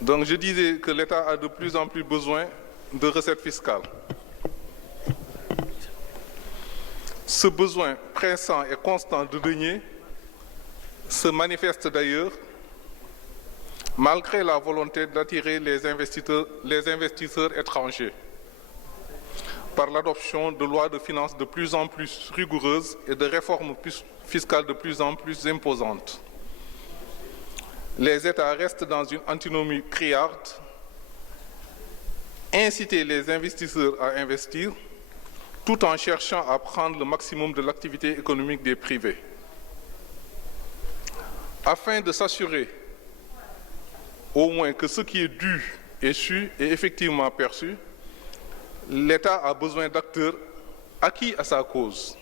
Donc je disais que l'État a de plus en plus besoin de recettes fiscales. Ce besoin pressant et constant de deniers se manifeste d'ailleurs malgré la volonté d'attirer les investisseurs étrangers par l'adoption de lois de finances de plus en plus rigoureuses et de réformes fiscales de plus en plus imposantes. Les États restent dans une antinomie criarde, inciter les investisseurs à investir tout en cherchant à prendre le maximum de l'activité économique des privés. Afin de s'assurer au moins que ce qui est dû et su est effectivement perçu, l'État a besoin d'acteurs acquis à sa cause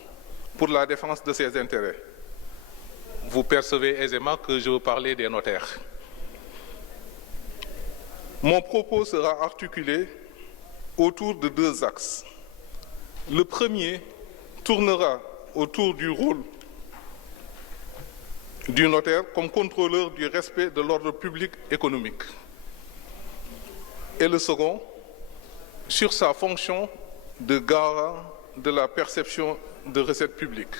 pour la défense de ses intérêts. Vous percevez aisément que je veux parler des notaires. Mon propos sera articulé autour de deux axes. Le premier tournera autour du rôle du notaire comme contrôleur du respect de l'ordre public économique. Et le second, sur sa fonction de garant de la perception de recettes publiques.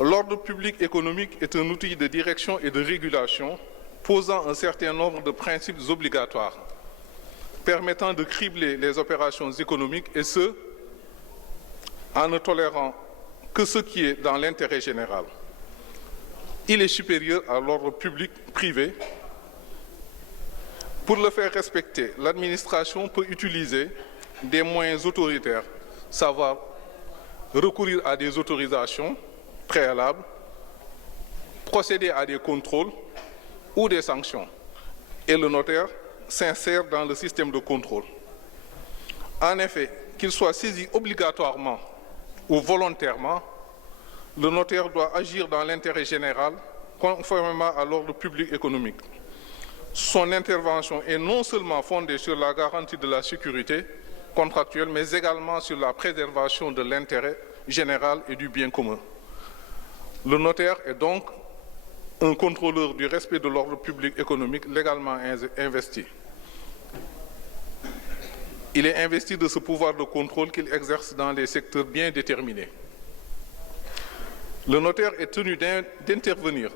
L'ordre public économique est un outil de direction et de régulation posant un certain nombre de principes obligatoires permettant de cribler les opérations économiques et ce, en ne tolérant que ce qui est dans l'intérêt général. Il est supérieur à l'ordre public privé. Pour le faire respecter, l'administration peut utiliser des moyens autoritaires, savoir recourir à des autorisations préalables, procéder à des contrôles ou des sanctions. Et le notaire s'insère dans le système de contrôle. En effet, qu'il soit saisi obligatoirement ou volontairement, le notaire doit agir dans l'intérêt général conformément à l'ordre public économique. Son intervention est non seulement fondée sur la garantie de la sécurité contractuelle, mais également sur la préservation de l'intérêt général et du bien commun. Le notaire est donc un contrôleur du respect de l'ordre public économique légalement investi. Il est investi de ce pouvoir de contrôle qu'il exerce dans des secteurs bien déterminés. Le notaire est tenu d'intervenir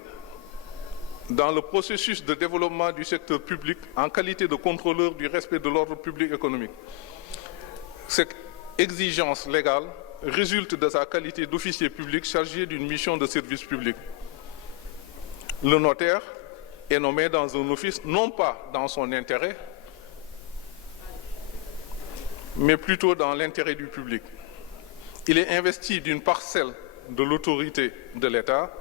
dans le processus de développement du secteur public en qualité de contrôleur du respect de l'ordre public économique. Cette exigence légale résulte de sa qualité d'officier public chargé d'une mission de service public. Le notaire est nommé dans un office non pas dans son intérêt, mais plutôt dans l'intérêt du public. Il est investi d'une parcelle de l'autorité de l'État,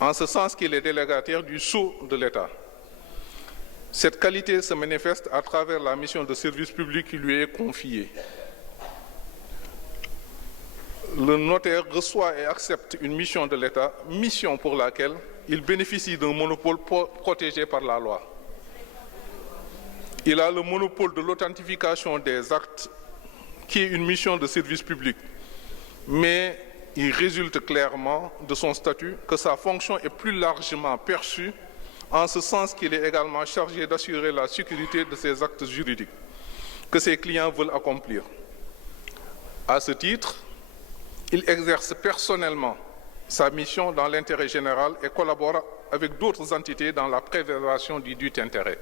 en ce sens qu'il est délégataire du sceau de l'État. Cette qualité se manifeste à travers la mission de service public qui lui est confiée. Le notaire reçoit et accepte une mission de l'État, mission pour laquelle il bénéficie d'un monopole protégé par la loi. Il a le monopole de l'authentification des actes, qui est une mission de service public. Mais il résulte clairement de son statut que sa fonction est plus largement perçue, en ce sens qu'il est également chargé d'assurer la sécurité de ces actes juridiques que ses clients veulent accomplir. À ce titre, il exerce personnellement sa mission dans l'intérêt général et collabore avec d'autres entités dans la préservation du dut intérêt.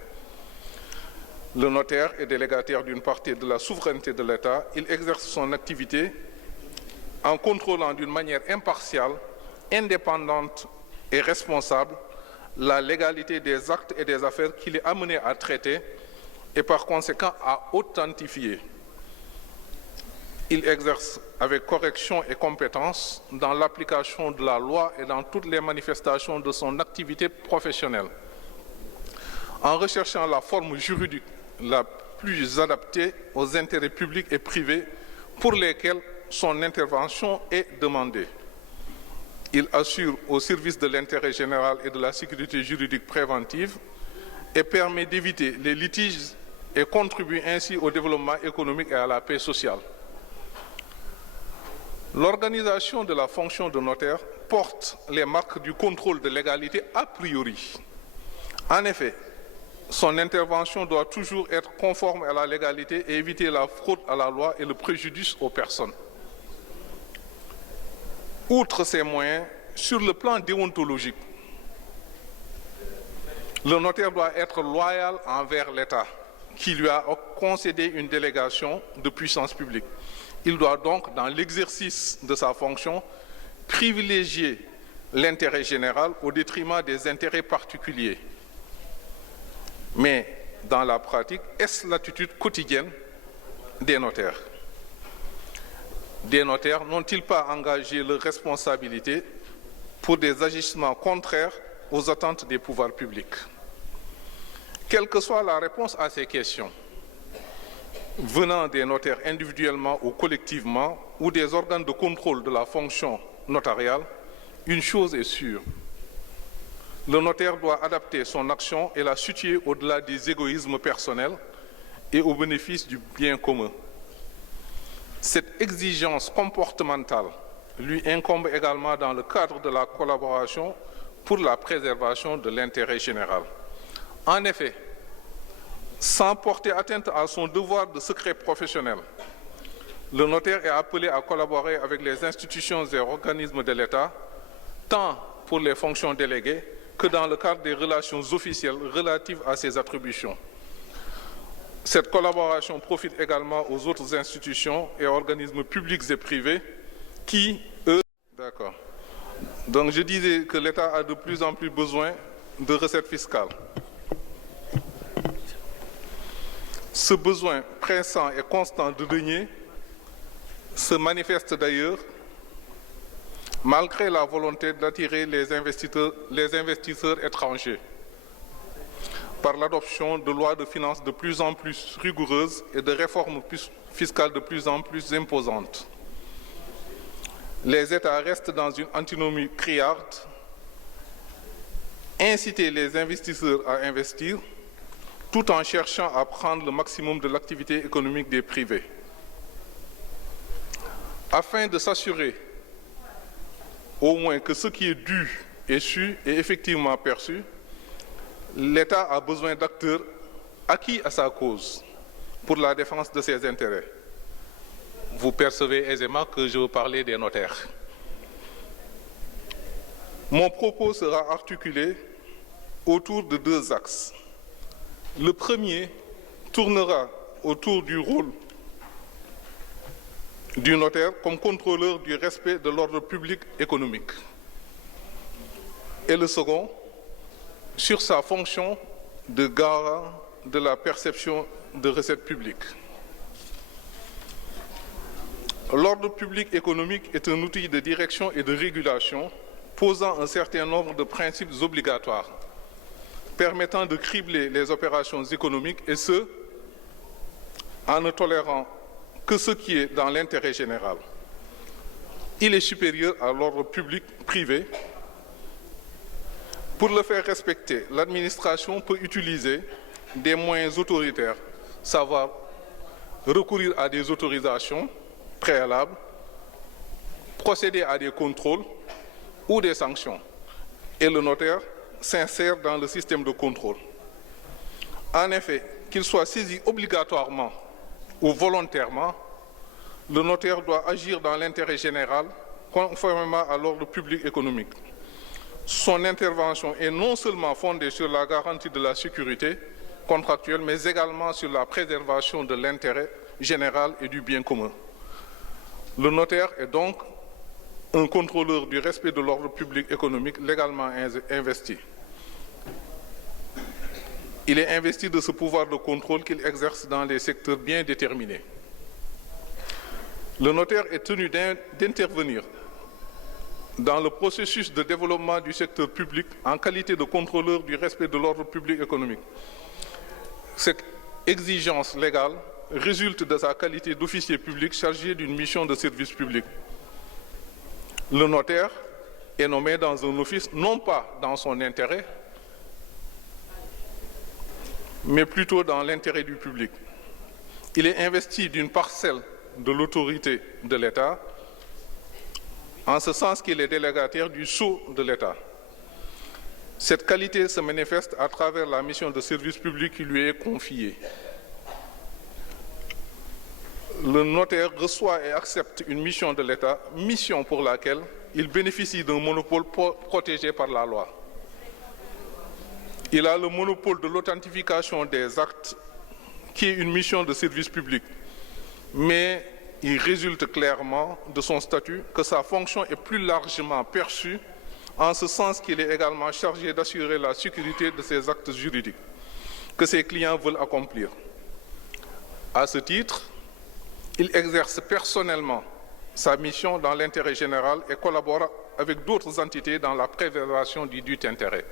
Le notaire est délégataire d'une partie de la souveraineté de l'État. Il exerce son activité en contrôlant d'une manière impartiale, indépendante et responsable la légalité des actes et des affaires qu'il est amené à traiter et par conséquent à authentifier. Il exerce avec correction et compétence dans l'application de la loi et dans toutes les manifestations de son activité professionnelle, en recherchant la forme juridique la plus adaptée aux intérêts publics et privés pour lesquels son intervention est demandée. Il assure au service de l'intérêt général et de la sécurité juridique préventive et permet d'éviter les litiges et contribue ainsi au développement économique et à la paix sociale. L'organisation de la fonction de notaire porte les marques du contrôle de légalité a priori En effet, son intervention doit toujours être conforme à la légalité et éviter la fraude à la loi et le préjudice aux personnes. Outre ces moyens, sur le plan déontologique, le notaire doit être loyal envers l'État qui lui a concédé une délégation de puissance publique. Il doit donc, dans l'exercice de sa fonction, privilégier l'intérêt général au détriment des intérêts particuliers. Mais dans la pratique, est-ce l'attitude quotidienne des notaires? Des notaires n'ont-ils pas engagé leurs responsabilités pour des agissements contraires aux attentes des pouvoirs publics? Quelle que soit la réponse à ces questions, venant des notaires individuellement ou collectivement, ou des organes de contrôle de la fonction notariale, une chose est sûre. Le notaire doit adapter son action et la situer au-delà des égoïsmes personnels et au bénéfice du bien commun. Cette exigence comportementale lui incombe également dans le cadre de la collaboration pour la préservation de l'intérêt général. En effet, sans porter atteinte à son devoir de secret professionnel, le notaire est appelé à collaborer avec les institutions et organismes de l'État, tant pour les fonctions déléguées que dans le cadre des relations officielles relatives à ses attributions. Cette collaboration profite également aux autres institutions et organismes publics et privés qui, eux... D'accord. Donc je disais que l'État a de plus en plus besoin de recettes fiscales. Ce besoin pressant et constant de deniers se manifeste d'ailleurs malgré la volonté d'attirer les investisseurs étrangers par l'adoption de lois de finances de plus en plus rigoureuses et de réformes fiscales de plus en plus imposantes. Les États restent dans une antinomie criarde, inciter les investisseurs à investir tout en cherchant à prendre le maximum de l'activité économique des privés. Afin de s'assurer au moins que ce qui est dû est su et effectivement perçu, l'État a besoin d'acteurs acquis à sa cause pour la défense de ses intérêts. Vous percevez aisément que je veux parler des notaires. Mon propos sera articulé autour de deux axes. Le premier tournera autour du rôle du notaire comme contrôleur du respect de l'ordre public économique. Et le second, sur sa fonction de garant de la perception de recettes publiques. L'ordre public économique est un outil de direction et de régulation posant un certain nombre de principes obligatoires permettant de cribler les opérations économiques et ce, en ne tolérant que ce qui est dans l'intérêt général. Il est supérieur à l'ordre public privé. Pour le faire respecter, l'administration peut utiliser des moyens autoritaires, savoir recourir à des autorisations préalables, procéder à des contrôles ou des sanctions. Et le notaire s'insère dans le système de contrôle. En effet, qu'il soit saisi obligatoirement ou volontairement, le notaire doit agir dans l'intérêt général conformément à l'ordre public économique. Son intervention est non seulement fondée sur la garantie de la sécurité contractuelle, mais également sur la préservation de l'intérêt général et du bien commun. Le notaire est donc un contrôleur du respect de l'ordre public économique légalement investi. Il est investi de ce pouvoir de contrôle qu'il exerce dans des secteurs bien déterminés. Le notaire est tenu d'intervenir dans le processus de développement du secteur public en qualité de contrôleur du respect de l'ordre public économique. Cette exigence légale résulte de sa qualité d'officier public chargé d'une mission de service public. Le notaire est nommé dans un office non pas dans son intérêt, mais plutôt dans l'intérêt du public. Il est investi d'une parcelle de l'autorité de l'État, en ce sens qu'il est délégataire du sceau de l'État. Cette qualité se manifeste à travers la mission de service public qui lui est confiée. Le notaire reçoit et accepte une mission de l'État, mission pour laquelle il bénéficie d'un monopole protégé par la loi. Il a le monopole de l'authentification des actes, qui est une mission de service public, mais il résulte clairement de son statut que sa fonction est plus largement perçue, en ce sens qu'il est également chargé d'assurer la sécurité de ces actes juridiques que ses clients veulent accomplir. À ce titre, il exerce personnellement sa mission dans l'intérêt général et collabore avec d'autres entités dans la préservation du dut intérêt.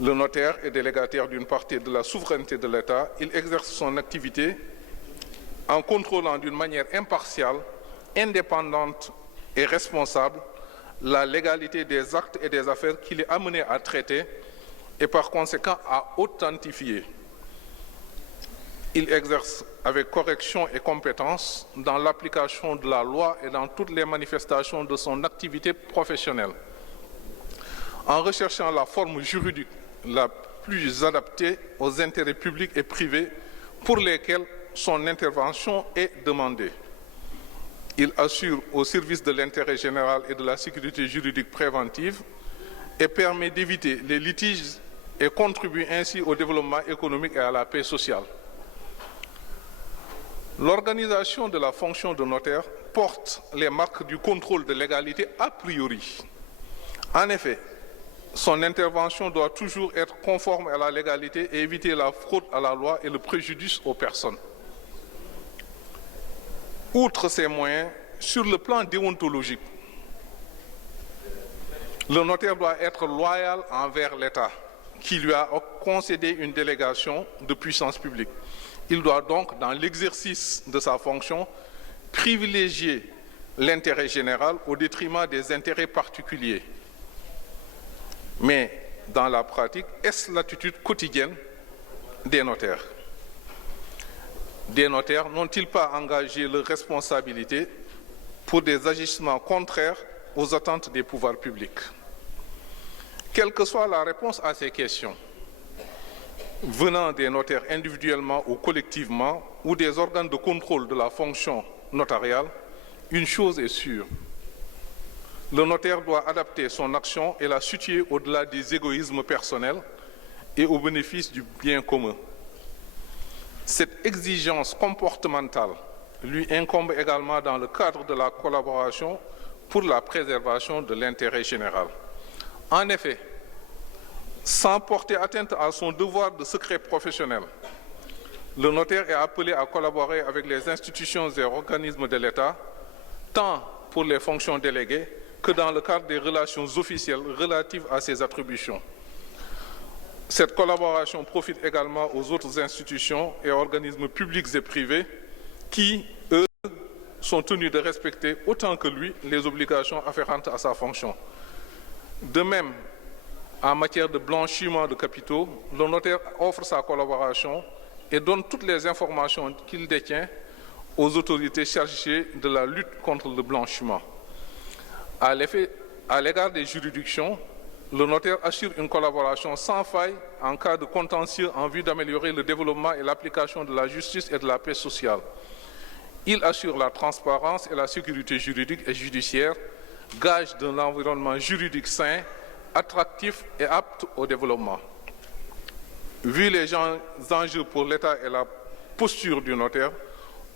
Le notaire est délégataire d'une partie de la souveraineté de l'État. Il exerce son activité en contrôlant d'une manière impartiale, indépendante et responsable la légalité des actes et des affaires qu'il est amené à traiter et par conséquent à authentifier. Il exerce avec correction et compétence dans l'application de la loi et dans toutes les manifestations de son activité professionnelle, en recherchant la forme juridique la plus adaptée aux intérêts publics et privés pour lesquels son intervention est demandée. Il assure au service de l'intérêt général et de la sécurité juridique préventive et permet d'éviter les litiges et contribue ainsi au développement économique et à la paix sociale. L'organisation de la fonction de notaire porte les marques du contrôle de légalité a priori. En effet, son intervention doit toujours être conforme à la légalité et éviter la fraude à la loi et le préjudice aux personnes. Outre ces moyens, sur le plan déontologique, le notaire doit être loyal envers l'État, qui lui a concédé une délégation de puissance publique. Il doit donc, dans l'exercice de sa fonction, privilégier l'intérêt général au détriment des intérêts particuliers. Mais, dans la pratique, est-ce l'attitude quotidienne des notaires? Des notaires n'ont-ils pas engagé leurs responsabilités pour des agissements contraires aux attentes des pouvoirs publics? Quelle que soit la réponse à ces questions, venant des notaires individuellement ou collectivement, ou des organes de contrôle de la fonction notariale, une chose est sûre. Le notaire doit adapter son action et la situer au-delà des égoïsmes personnels et au bénéfice du bien commun. Cette exigence comportementale lui incombe également dans le cadre de la collaboration pour la préservation de l'intérêt général. En effet, sans porter atteinte à son devoir de secret professionnel, le notaire est appelé à collaborer avec les institutions et organismes de l'État, tant pour les fonctions déléguées que dans le cadre des relations officielles relatives à ses attributions. Cette collaboration profite également aux autres institutions et organismes publics et privés qui, eux, sont tenus de respecter autant que lui les obligations afférentes à sa fonction. De même, en matière de blanchiment de capitaux, le notaire offre sa collaboration et donne toutes les informations qu'il détient aux autorités chargées de la lutte contre le blanchiment. À l'égard des juridictions, le notaire assure une collaboration sans faille en cas de contentieux en vue d'améliorer le développement et l'application de la justice et de la paix sociale. Il assure la transparence et la sécurité juridique et judiciaire, gage d'un environnement juridique sain, attractif et apte au développement. Vu les enjeux pour l'État et la posture du notaire,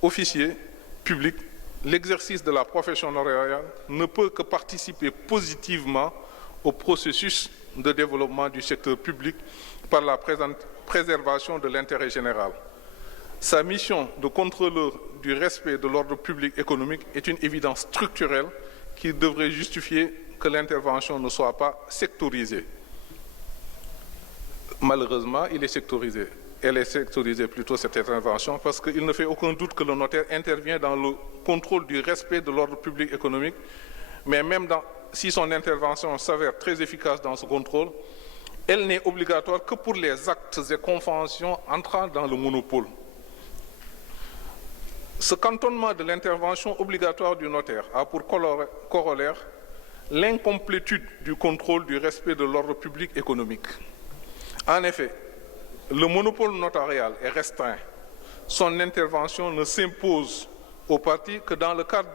officier, public, l'exercice de la profession notariale ne peut que participer positivement au processus de développement du secteur public par la préservation de l'intérêt général. Sa mission de contrôleur du respect de l'ordre public économique est une évidence structurelle qui devrait justifier que l'intervention ne soit pas sectorisée. Malheureusement, il est sectorisé. Elle est sectorisée plutôt, cette intervention, parce qu'il ne fait aucun doute que le notaire intervient dans le contrôle du respect de l'ordre public économique, mais même si son intervention s'avère très efficace dans ce contrôle, elle n'est obligatoire que pour les actes et conventions entrant dans le monopole. Ce cantonnement de l'intervention obligatoire du notaire a pour corollaire l'incomplétude du contrôle du respect de l'ordre public économique. En effet, le monopole notarial est restreint. Son intervention ne s'impose aux parties que dans le cadre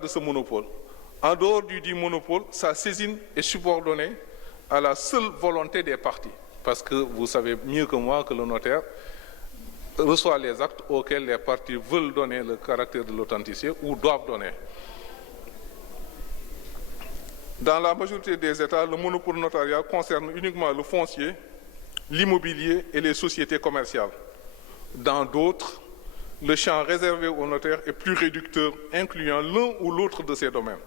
de ce monopole. En dehors du dit monopole, sa saisine est subordonnée à la seule volonté des parties. Parce que vous savez mieux que moi que le notaire reçoit les actes auxquels les parties veulent donner le caractère de l'authenticité ou doivent donner. Dans la majorité des États, le monopole notarial concerne uniquement le foncier, l'immobilier et les sociétés commerciales. Dans d'autres, le champ réservé aux notaires est plus réducteur, incluant l'un ou l'autre de ces domaines.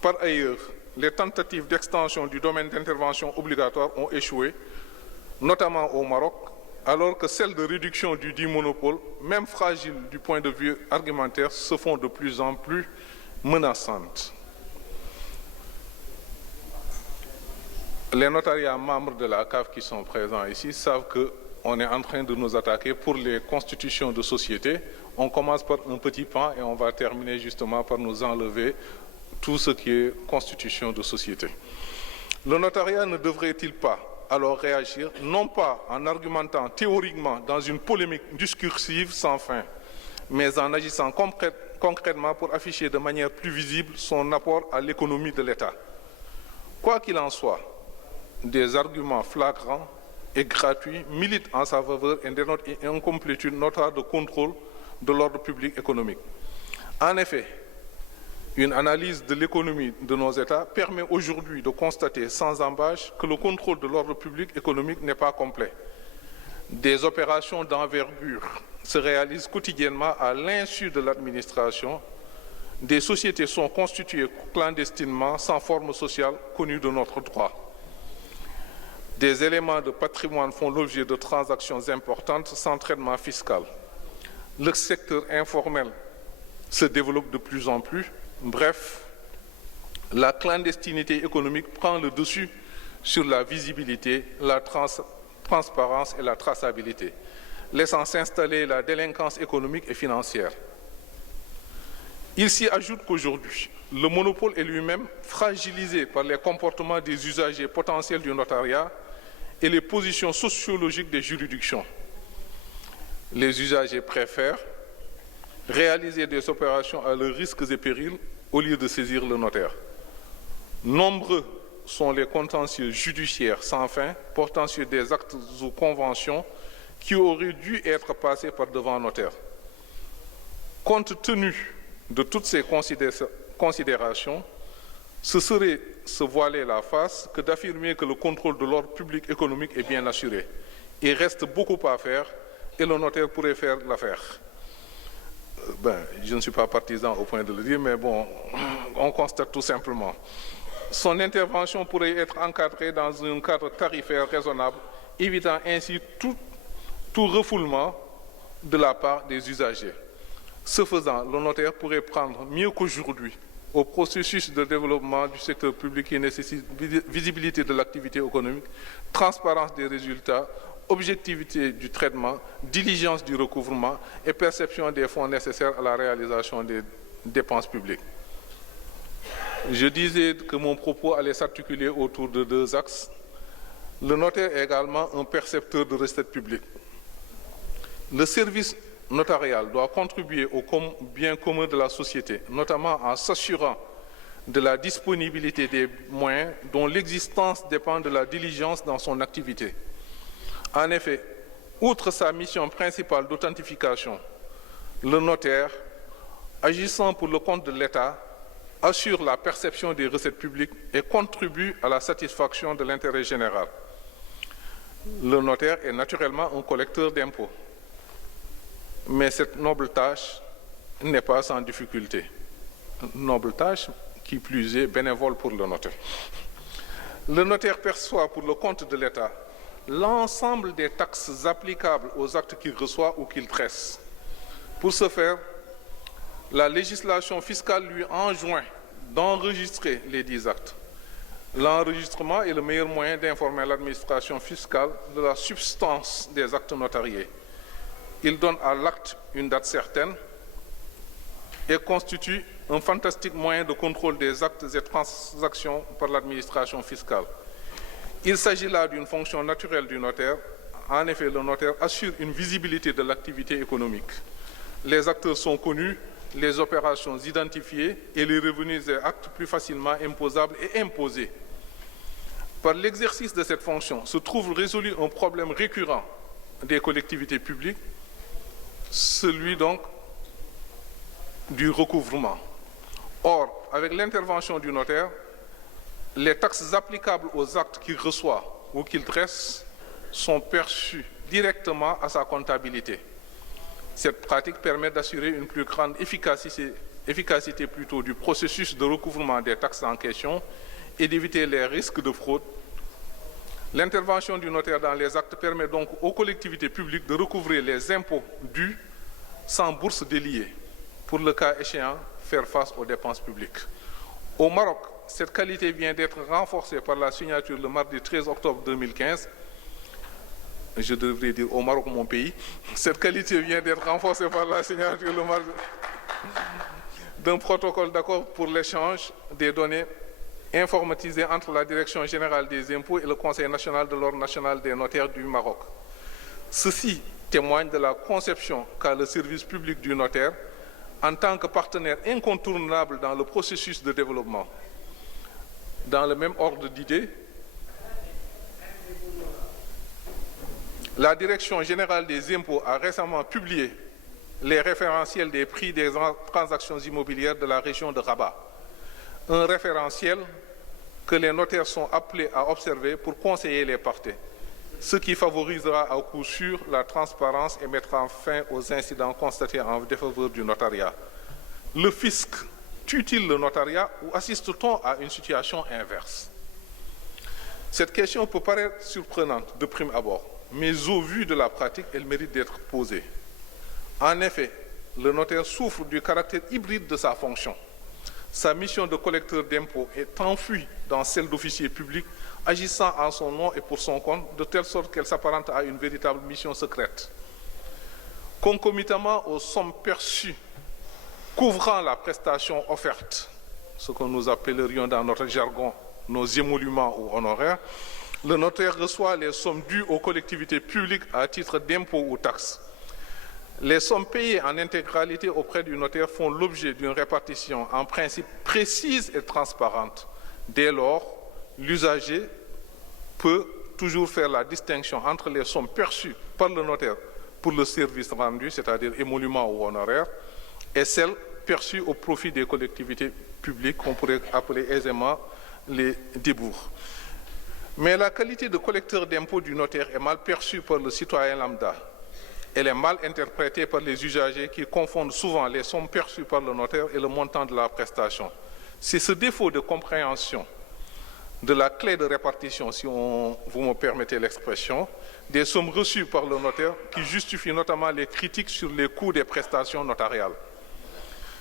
Par ailleurs, les tentatives d'extension du domaine d'intervention obligatoire ont échoué, notamment au Maroc, alors que celles de réduction du dit monopole, même fragiles du point de vue argumentaire, se font de plus en plus menaçantes. Les notariats membres de la CAF qui sont présents ici savent qu'on est en train de nous attaquer pour les constitutions de société. On commence par un petit pan et on va terminer justement par nous enlever tout ce qui est constitution de société. Le notariat ne devrait-il pas alors réagir, non pas en argumentant théoriquement dans une polémique discursive sans fin, mais en agissant concrètement pour afficher de manière plus visible son apport à l'économie de l'État. Quoi qu'il en soit, des arguments flagrants et gratuits militent en sa faveur et dénotent une incomplétude notable de contrôle de l'ordre public économique. En effet, une analyse de l'économie de nos États permet aujourd'hui de constater sans embâche que le contrôle de l'ordre public économique n'est pas complet. Des opérations d'envergure se réalisent quotidiennement à l'insu de l'administration. Des sociétés sont constituées clandestinement sans forme sociale connue de notre droit. Des éléments de patrimoine font l'objet de transactions importantes sans traitement fiscal. Le secteur informel se développe de plus en plus. Bref, la clandestinité économique prend le dessus sur la visibilité, la transparence et la traçabilité, laissant s'installer la délinquance économique et financière. Il s'y ajoute qu'aujourd'hui, le monopole est lui-même fragilisé par les comportements des usagers potentiels du notariat et les positions sociologiques des juridictions. Les usagers préfèrent réaliser des opérations à leurs risques et périls au lieu de saisir le notaire. Nombreux sont les contentieux judiciaires sans fin portant sur des actes ou conventions qui auraient dû être passés par devant notaire. Compte tenu de toutes ces considérations, ce serait se voiler la face que d'affirmer que le contrôle de l'ordre public économique est bien assuré. Il reste beaucoup à faire et le notaire pourrait faire l'affaire. Je ne suis pas partisan au point de le dire, mais bon, on constate tout simplement. Son intervention pourrait être encadrée dans un cadre tarifaire raisonnable, évitant ainsi tout refoulement de la part des usagers. Ce faisant, le notaire pourrait prendre mieux qu'aujourd'hui au processus de développement du secteur public qui nécessite visibilité de l'activité économique, transparence des résultats, objectivité du traitement, diligence du recouvrement et perception des fonds nécessaires à la réalisation des dépenses publiques. Je disais que mon propos allait s'articuler autour de deux axes. Le notaire est également un percepteur de recettes publiques. Le service notarial doit contribuer au bien commun de la société, notamment en s'assurant de la disponibilité des moyens dont l'existence dépend de la diligence dans son activité. En effet, outre sa mission principale d'authentification, le notaire, agissant pour le compte de l'État, assure la perception des recettes publiques et contribue à la satisfaction de l'intérêt général. Le notaire est naturellement un collecteur d'impôts. Mais cette noble tâche n'est pas sans difficulté. Noble tâche qui plus est bénévole pour le notaire. Le notaire perçoit pour le compte de l'État l'ensemble des taxes applicables aux actes qu'il reçoit ou qu'il tresse. Pour ce faire, la législation fiscale lui enjoint d'enregistrer les 10 actes. L'enregistrement est le meilleur moyen d'informer l'administration fiscale de la substance des actes notariés. Il donne à l'acte une date certaine et constitue un fantastique moyen de contrôle des actes et transactions par l'administration fiscale. Il s'agit là d'une fonction naturelle du notaire. En effet, le notaire assure une visibilité de l'activité économique. Les acteurs sont connus, les opérations identifiées et les revenus et actes plus facilement imposables et imposés. Par l'exercice de cette fonction se trouve résolu un problème récurrent des collectivités publiques, celui donc du recouvrement. Or, avec l'intervention du notaire, les taxes applicables aux actes qu'il reçoit ou qu'il dresse sont perçues directement à sa comptabilité. Cette pratique permet d'assurer une plus grande efficacité plutôt du processus de recouvrement des taxes en question et d'éviter les risques de fraude. L'intervention du notaire dans les actes permet donc aux collectivités publiques de recouvrer les impôts dus sans bourse déliée, pour le cas échéant faire face aux dépenses publiques. Au Maroc, cette qualité vient d'être renforcée par la signature le mardi 13 octobre 2015. Je devrais dire au Maroc, mon pays. Cette qualité vient d'être renforcée par la signature le mardi d'un protocole d'accord pour l'échange des données informatisées entre la Direction générale des impôts et le Conseil national de l'Ordre national des notaires du Maroc. Ceci témoigne de la conception qu'a le service public du notaire en tant que partenaire incontournable dans le processus de développement. Dans le même ordre d'idées, la Direction générale des impôts a récemment publié les référentiels des prix des transactions immobilières de la région de Rabat. Un référentiel que les notaires sont appelés à observer pour conseiller les parties, ce qui favorisera à coup sûr la transparence et mettra fin aux incidents constatés en défaveur du notariat. Le fisc tue-t-il le notariat ou assiste-t-on à une situation inverse? Cette question peut paraître surprenante de prime abord, mais au vu de la pratique, elle mérite d'être posée. En effet, le notaire souffre du caractère hybride de sa fonction. Sa mission de collecteur d'impôts est enfouie dans celle d'officier public, agissant en son nom et pour son compte, de telle sorte qu'elle s'apparente à une véritable mission secrète. Concomitamment aux sommes perçues couvrant la prestation offerte, ce que nous appellerions dans notre jargon nos émoluments ou honoraires, le notaire reçoit les sommes dues aux collectivités publiques à titre d'impôts ou taxes. Les sommes payées en intégralité auprès du notaire font l'objet d'une répartition en principe précise et transparente. Dès lors, l'usager peut toujours faire la distinction entre les sommes perçues par le notaire pour le service rendu, c'est-à-dire émoluments ou honoraires, et celles perçues au profit des collectivités publiques qu'on pourrait appeler aisément les débours. Mais la qualité de collecteur d'impôts du notaire est mal perçue par le citoyen lambda. Elle est mal interprétée par les usagers qui confondent souvent les sommes perçues par le notaire et le montant de la prestation. C'est ce défaut de compréhension de la clé de répartition, si vous me permettez l'expression, des sommes reçues par le notaire qui justifie notamment les critiques sur les coûts des prestations notariales.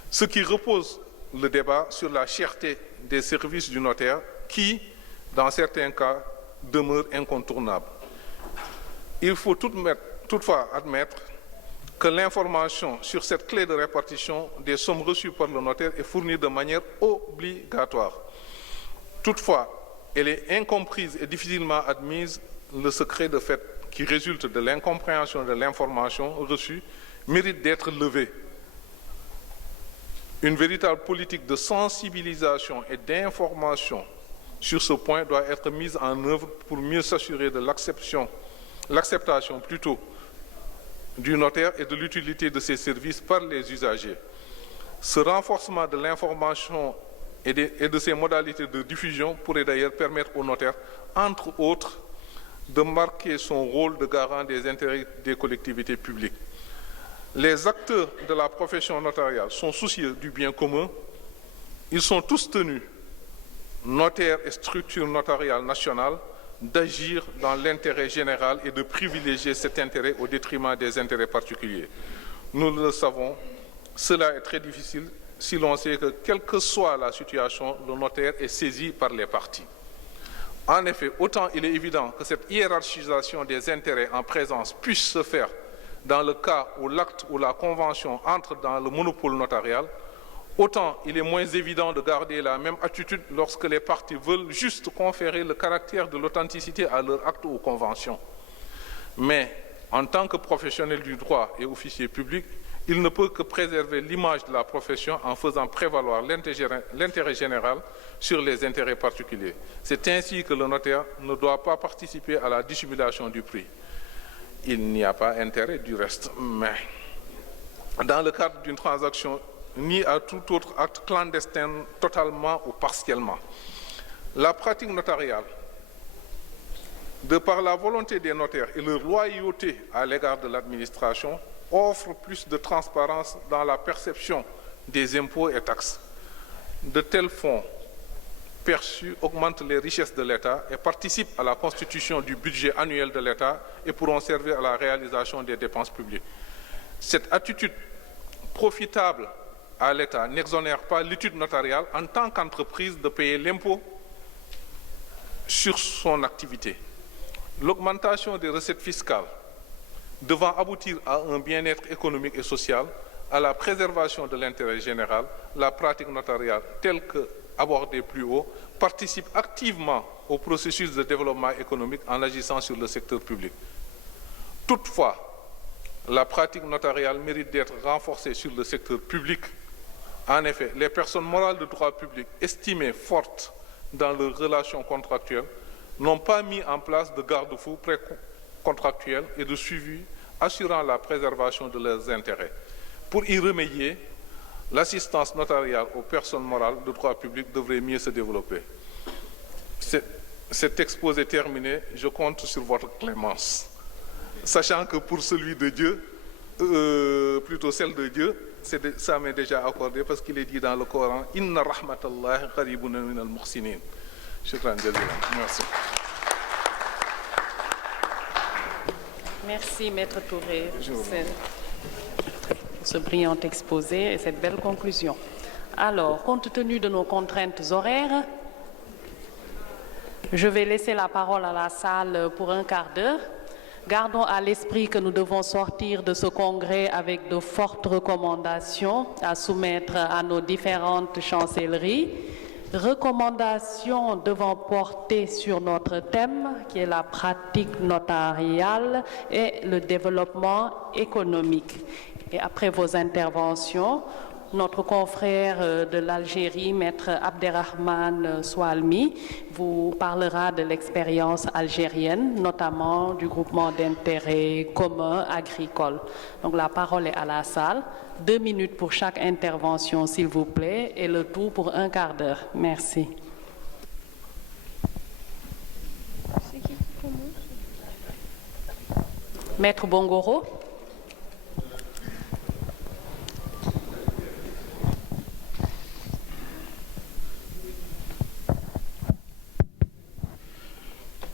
Ce qui repose le débat sur la cherté des services du notaire qui, dans certains cas, demeure incontournable. Il faut toutefois admettre que l'information sur cette clé de répartition des sommes reçues par le notaire est fournie de manière obligatoire. Toutefois, elle est incomprise et difficilement admise. Le secret de fait qui résulte de l'incompréhension de l'information reçue mérite d'être levé. Une véritable politique de sensibilisation et d'information sur ce point doit être mise en œuvre pour mieux s'assurer de l'acceptation plutôt du notaire et de l'utilité de ses services par les usagers. Ce renforcement de l'information et de ses modalités de diffusion pourrait d'ailleurs permettre au notaire, entre autres, de marquer son rôle de garant des intérêts des collectivités publiques. Les acteurs de la profession notariale sont soucieux du bien commun. Ils sont tous tenus, notaires et structures notariales nationales, d'agir dans l'intérêt général et de privilégier cet intérêt au détriment des intérêts particuliers. Nous le savons, cela est très difficile si l'on sait que, quelle que soit la situation, le notaire est saisi par les parties. En effet, autant il est évident que cette hiérarchisation des intérêts en présence puisse se faire dans le cas où l'acte ou la convention entre dans le monopole notarial, Autant il est moins évident de garder la même attitude lorsque les parties veulent juste conférer le caractère de l'authenticité à leur acte ou convention. Mais en tant que professionnel du droit et officier public, il ne peut que préserver l'image de la profession en faisant prévaloir l'intérêt général sur les intérêts particuliers. C'est ainsi que le notaire ne doit pas participer à la dissimulation du prix. Il n'y a pas intérêt du reste, mais dans le cadre d'une transaction, ni à tout autre acte clandestin totalement ou partiellement. La pratique notariale, de par la volonté des notaires et leur loyauté à l'égard de l'administration, offre plus de transparence dans la perception des impôts et taxes. De tels fonds perçus augmentent les richesses de l'État et participent à la constitution du budget annuel de l'État et pourront servir à la réalisation des dépenses publiques. Cette attitude profitable à l'État n'exonère pas l'étude notariale en tant qu'entreprise de payer l'impôt sur son activité. L'augmentation des recettes fiscales devant aboutir à un bien-être économique et social, à la préservation de l'intérêt général, la pratique notariale telle qu'abordée plus haut participe activement au processus de développement économique en agissant sur le secteur public. Toutefois, la pratique notariale mérite d'être renforcée sur le secteur public. En effet, les personnes morales de droit public estimées fortes dans leurs relations contractuelles n'ont pas mis en place de garde-fous précontractuels et de suivi assurant la préservation de leurs intérêts. Pour y remédier, l'assistance notariale aux personnes morales de droit public devrait mieux se développer. Cet exposé terminé, je compte sur votre clémence, sachant que pour celui de Dieu, plutôt celle de Dieu, ça m'est déjà accordé parce qu'il est dit dans le Coran « Inna rahmatallahi qaribun minal muhsinin ». Shukran jazilan. Merci. Merci, Maître Touré, pour ce brillant exposé et cette belle conclusion. Alors, compte tenu de nos contraintes horaires, je vais laisser la parole à la salle pour un quart d'heure. Gardons à l'esprit que nous devons sortir de ce congrès avec de fortes recommandations à soumettre à nos différentes chancelleries. Recommandations devant porter sur notre thème qui est la pratique notariale et le développement économique. Et après vos interventions, notre confrère de l'Algérie, Maître Abderrahmane Soualmi, vous parlera de l'expérience algérienne, notamment du groupement d'intérêt commun agricole. Donc la parole est à la salle. 2 minutes pour chaque intervention, s'il vous plaît, et le tout pour un quart d'heure. Merci. Maître Bongoro.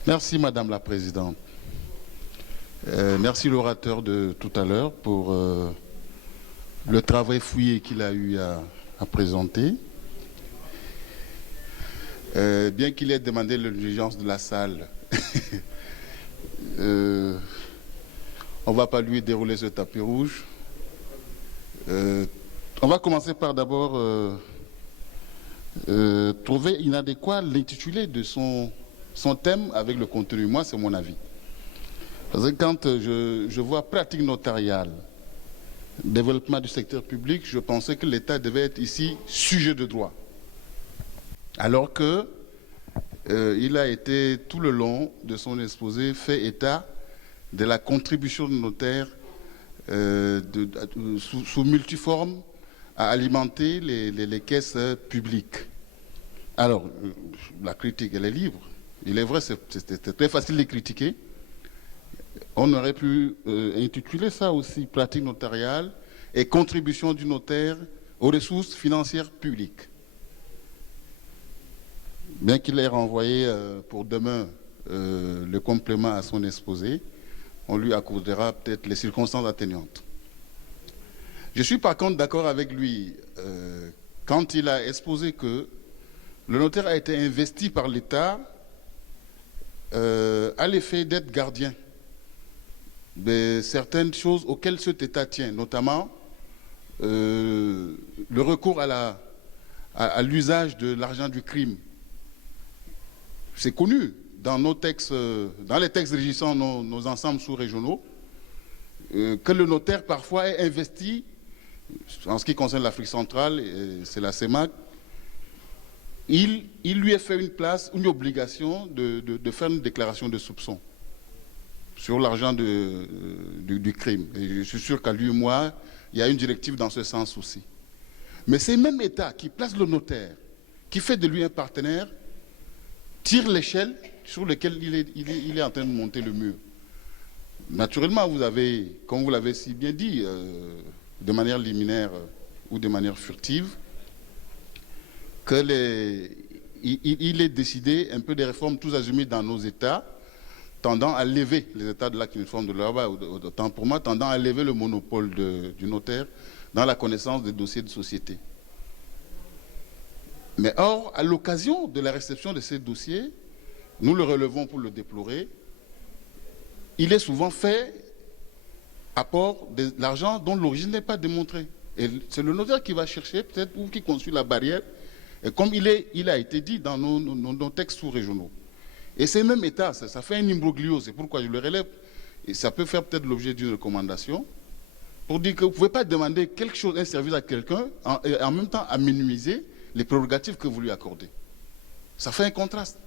Merci Madame la Présidente. Merci l'orateur de tout à l'heure pour le travail fouillé qu'il a eu à présenter. Bien qu'il ait demandé l'indulgence de la salle, on ne va pas lui dérouler ce tapis rouge. On va commencer par d'abord trouver inadéquat l'intitulé de son thème avec le contenu. Moi, c'est mon avis. Parce que quand je vois pratique notariale, développement du secteur public, je pensais que l'État devait être ici sujet de droit. Alors que il a été tout le long de son exposé fait état de la contribution de notaires sous multiforme à alimenter les caisses publiques. Alors, la critique, elle est libre. Il est vrai, c'était très facile de critiquer. On aurait pu intituler ça aussi pratique notariale et contribution du notaire aux ressources financières publiques. Bien qu'il ait renvoyé pour demain le complément à son exposé, on lui accordera peut-être les circonstances atténuantes. Je suis par contre d'accord avec lui quand il a exposé que le notaire a été investi par l'État à l'effet d'être gardien de certaines choses auxquelles cet État tient, notamment le recours à l'usage de l'argent du crime. C'est connu dans nos textes, dans les textes régissant nos ensembles sous-régionaux, que le notaire parfois est investi, en ce qui concerne l'Afrique centrale, c'est la CEMAC, il lui est fait une place, une obligation de faire une déclaration de soupçon sur l'argent du crime. Et je suis sûr qu'à lui et moi, il y a une directive dans ce sens aussi. Mais c'est même État qui place le notaire, qui fait de lui un partenaire, tire l'échelle sur laquelle il est en train de monter le mur. Naturellement, vous avez, comme vous l'avez si bien dit, de manière liminaire ou de manière furtive, qu'il est décidé un peu des réformes tous azimuts dans nos États, tendant à lever les États de l'acte uniforme de la loi, autant pour moi, tendant à lever le monopole du notaire dans la connaissance des dossiers de société. Mais or, à l'occasion de la réception de ces dossiers, nous le relevons pour le déplorer, il est souvent fait apport de l'argent dont l'origine n'est pas démontrée. Et c'est le notaire qui va chercher peut-être ou qui construit la barrière, et comme il a été dit dans nos textes sous-régionaux. Et ces mêmes États, ça fait un imbroglio, c'est pourquoi je le relève, et ça peut faire peut-être l'objet d'une recommandation, pour dire que vous ne pouvez pas demander quelque chose, un service à quelqu'un, et en même temps à minimiser les prérogatives que vous lui accordez. Ça fait un contraste.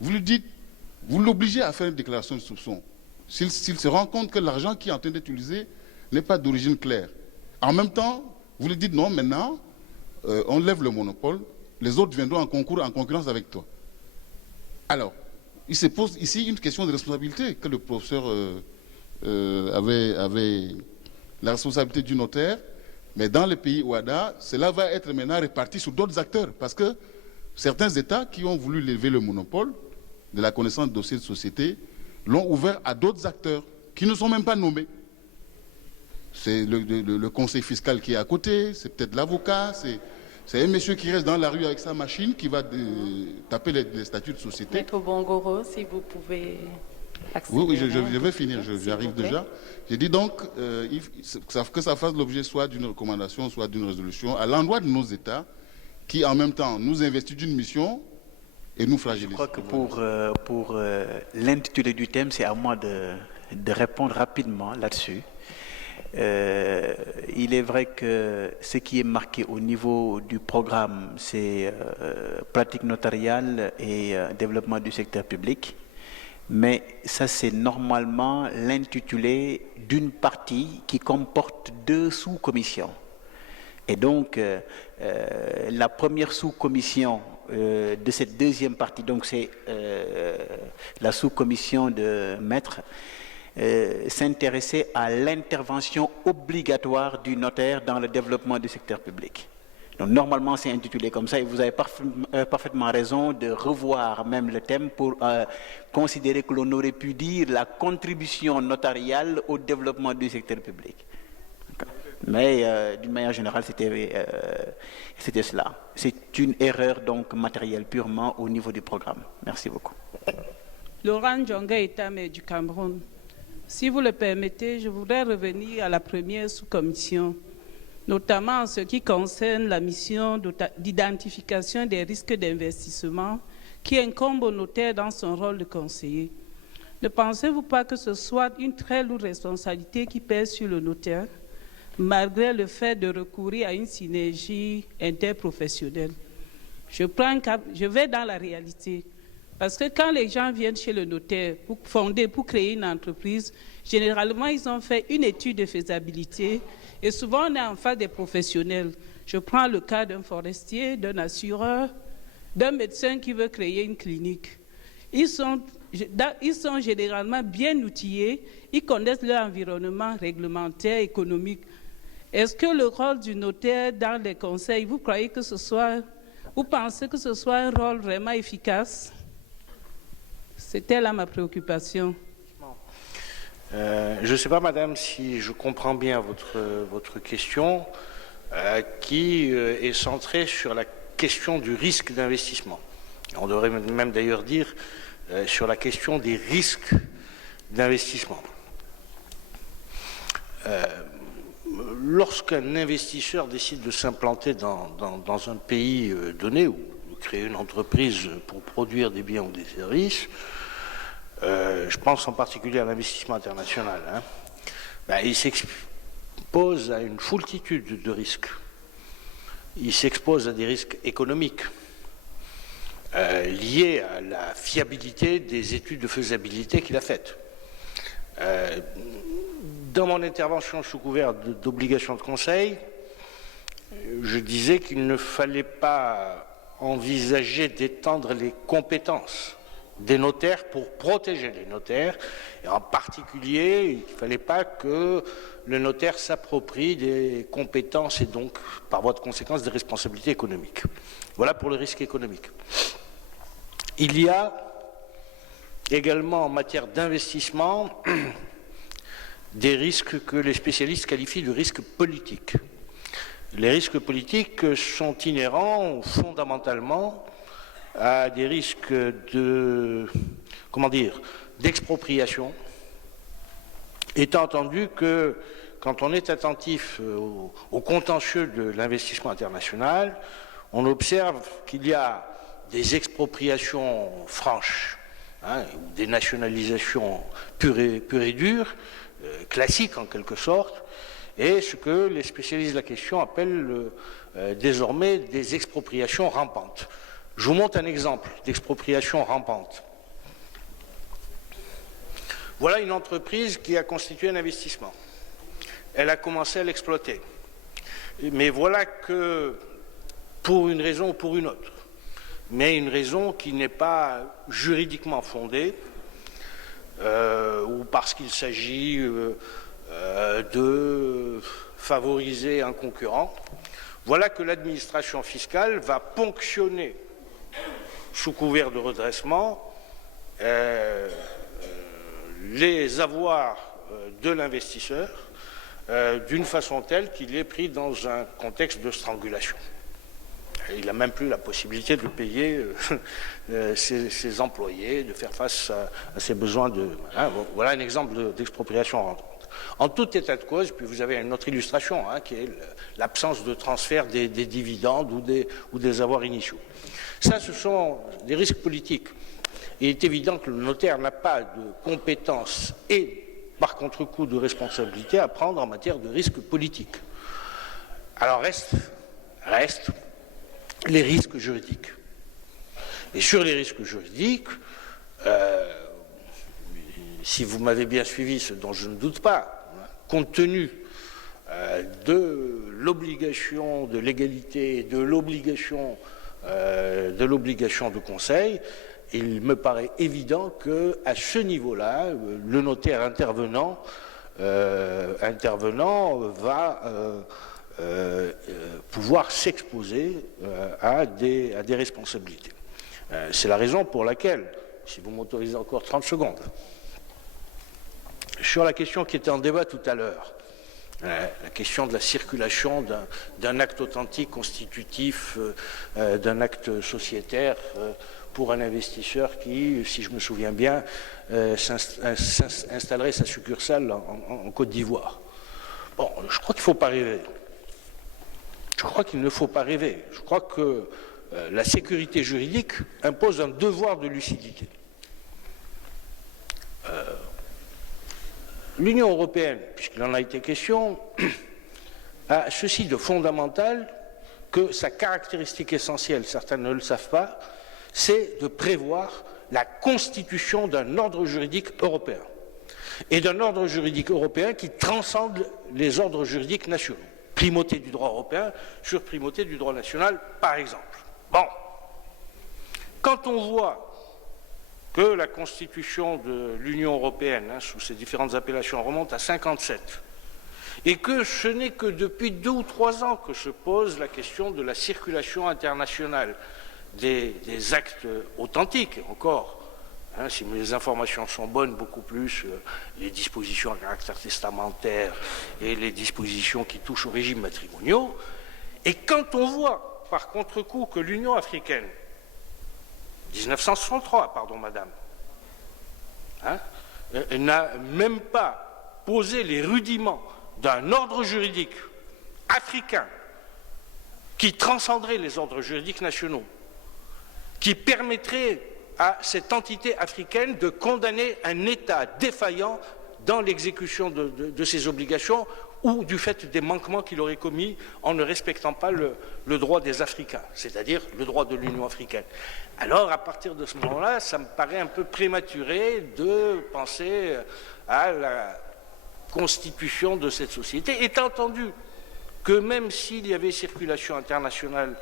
Vous lui dites, vous l'obligez à faire une déclaration de soupçon. S'il se rend compte que l'argent qui est en train d'être utilisé n'est pas d'origine claire. En même temps, vous lui dites non, maintenant, on lève le monopole, les autres viendront en concurrence avec toi. Alors, il se pose ici une question de responsabilité que le professeur avait la responsabilité du notaire, mais dans les pays OHADA, cela va être maintenant réparti sur d'autres acteurs, parce que certains États qui ont voulu lever le monopole de la connaissance de dossiers de société l'ont ouvert à d'autres acteurs qui ne sont même pas nommés. C'est le conseil fiscal qui est à côté, c'est peut-être l'avocat, c'est un monsieur qui reste dans la rue avec sa machine qui va taper les statuts de société. Maître Bongoro, si vous pouvez accélérer. Oui, je vais finir, j'arrive déjà. J'ai dit donc que ça fasse l'objet soit d'une recommandation, soit d'une résolution à l'endroit de nos États qui, en même temps, nous investissent d'une mission et nous fragilisent. Je crois que pour l'intitulé du thème, c'est à moi de répondre rapidement là-dessus. Il est vrai que ce qui est marqué au niveau du programme, c'est pratique notariale et développement du secteur public. Mais ça, c'est normalement l'intitulé d'une partie qui comporte 2 sous-commissions. Et donc, la première sous-commission de cette deuxième partie, donc c'est la sous-commission de maître, s'intéresser à l'intervention obligatoire du notaire dans le développement du secteur public. Donc normalement c'est intitulé comme ça et vous avez parfaitement raison de revoir même le thème pour considérer que l'on aurait pu dire la contribution notariale au développement du secteur public. Mais d'une manière générale c'était cela. C'est une erreur donc matérielle purement au niveau du programme. Merci beaucoup. Laurent Djonga Etame du Cameroun. Si vous le permettez, je voudrais revenir à la première sous-commission, notamment en ce qui concerne la mission d'identification des risques d'investissement qui incombe au notaire dans son rôle de conseiller. Ne pensez-vous pas que ce soit une très lourde responsabilité qui pèse sur le notaire, malgré le fait de recourir à une synergie interprofessionnelle? Je vais dans la réalité. Parce que quand les gens viennent chez le notaire pour créer une entreprise, généralement, ils ont fait une étude de faisabilité et souvent, on est en face des professionnels. Je prends le cas d'un forestier, d'un assureur, d'un médecin qui veut créer une clinique. Ils sont généralement bien outillés, ils connaissent leur environnement réglementaire, économique. Est-ce que le rôle du notaire dans les conseils, vous pensez que ce soit un rôle vraiment efficace? C'était là ma préoccupation. Je ne sais pas, madame, si je comprends bien votre question, qui est centrée sur la question du risque d'investissement. On devrait même d'ailleurs dire sur la question des risques d'investissement. lorsqu'un investisseur décide de s'implanter dans un pays donné ou de créer une entreprise pour produire des biens ou des services, je pense en particulier à l'investissement international, il s'expose à une foultitude de risques. Il s'expose à des risques économiques liés à la fiabilité des études de faisabilité qu'il a faites. Dans mon intervention sous couvert d'obligation de conseil, je disais qu'il ne fallait pas envisager d'étendre les compétences des notaires pour protéger les notaires, et en particulier, il ne fallait pas que le notaire s'approprie des compétences et donc, par voie de conséquence, des responsabilités économiques. Voilà pour le risque économique. Il y a également en matière d'investissement des risques que les spécialistes qualifient de risques politiques. Les risques politiques sont inhérents fondamentalement à des risques d'expropriation, étant entendu que quand on est attentif au contentieux de l'investissement international, on observe qu'il y a des expropriations franches, ou des nationalisations pures et dures, classiques en quelque sorte, et ce que les spécialistes de la question appellent désormais des expropriations rampantes. Je vous montre un exemple d'expropriation rampante. Voilà une entreprise qui a constitué un investissement. Elle a commencé à l'exploiter. Mais voilà que, pour une raison ou pour une autre, mais une raison qui n'est pas juridiquement fondée, ou parce qu'il s'agit de favoriser un concurrent, voilà que l'administration fiscale va ponctionner sous couvert de redressement les avoirs de l'investisseur d'une façon telle qu'il est pris dans un contexte de strangulation. Il n'a même plus la possibilité de payer ses employés, de faire face à ses besoins de... Voilà un exemple d'expropriation rentrante. En tout état de cause, puis vous avez une autre illustration, qui est l'absence de transfert des dividendes ou des avoirs initiaux. Ça, ce sont des risques politiques. Il est évident que le notaire n'a pas de compétences et, par contre-coup, de responsabilité à prendre en matière de risques politiques. Alors reste les risques juridiques. Et sur les risques juridiques, si vous m'avez bien suivi, ce dont je ne doute pas, compte tenu de l'obligation de légalité, de l'obligation de conseil, il me paraît évident qu'à ce niveau-là, le notaire intervenant va pouvoir s'exposer à des responsabilités. C'est la raison pour laquelle, si vous m'autorisez encore 30 secondes, sur la question qui était en débat tout à l'heure, la question de la circulation d'un acte authentique constitutif d'un acte sociétaire pour un investisseur qui, si je me souviens bien, installerait sa succursale en Côte d'Ivoire. Bon, je crois qu'il ne faut pas rêver. Je crois qu'il ne faut pas rêver. Je crois que la sécurité juridique impose un devoir de lucidité. L'Union européenne, puisqu'il en a été question, a ceci de fondamental que sa caractéristique essentielle, certains ne le savent pas, c'est de prévoir la constitution d'un ordre juridique européen. Et d'un ordre juridique européen qui transcende les ordres juridiques nationaux. Primauté du droit européen sur primauté du droit national, par exemple. Bon. Quand on voit que la constitution de l'Union européenne, sous ses différentes appellations, remonte à 1957, et que ce n'est que depuis 2 ou 3 ans que se pose la question de la circulation internationale des actes authentiques, encore, si les informations sont bonnes, beaucoup plus les dispositions à caractère testamentaire et les dispositions qui touchent aux régimes matrimoniaux, et quand on voit, par contre-coup, que l'Union africaine, 1963, pardon madame, n'a même pas posé les rudiments d'un ordre juridique africain qui transcenderait les ordres juridiques nationaux, qui permettrait à cette entité africaine de condamner un État défaillant dans l'exécution de ses obligations ou du fait des manquements qu'il aurait commis en ne respectant pas le droit des Africains, c'est-à-dire le droit de l'Union africaine. Alors, à partir de ce moment-là, ça me paraît un peu prématuré de penser à la constitution de cette société, étant entendu que même s'il y avait circulation internationale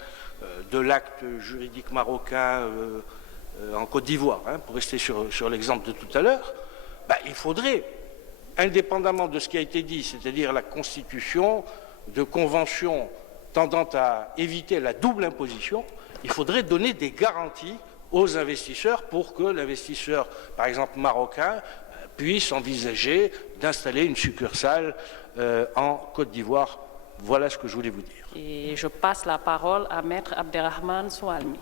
de l'acte juridique marocain en Côte d'Ivoire, pour rester sur l'exemple de tout à l'heure, il faudrait, indépendamment de ce qui a été dit, c'est-à-dire la constitution de conventions tendant à éviter la double imposition, il faudrait donner des garanties aux investisseurs pour que l'investisseur, par exemple marocain, puisse envisager d'installer une succursale en Côte d'Ivoire. Voilà ce que je voulais vous dire. Et je passe la parole à Maître Abderrahmane Soualmi.